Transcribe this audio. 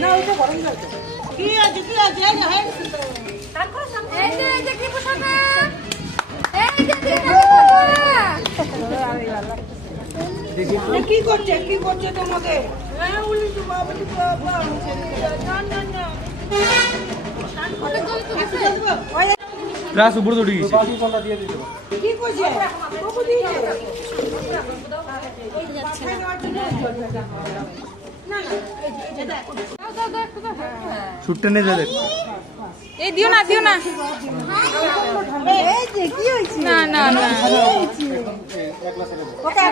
না ওইটা গরম জল তো কি আছে এই যে কি পোশাক এই যে কি করছে তোমাকে রাস উপরে উঠে গেছে কি করছে ছুটতে নিয়ে যা দেখ এই দিও না এই যে কি হইছে না না না ওকে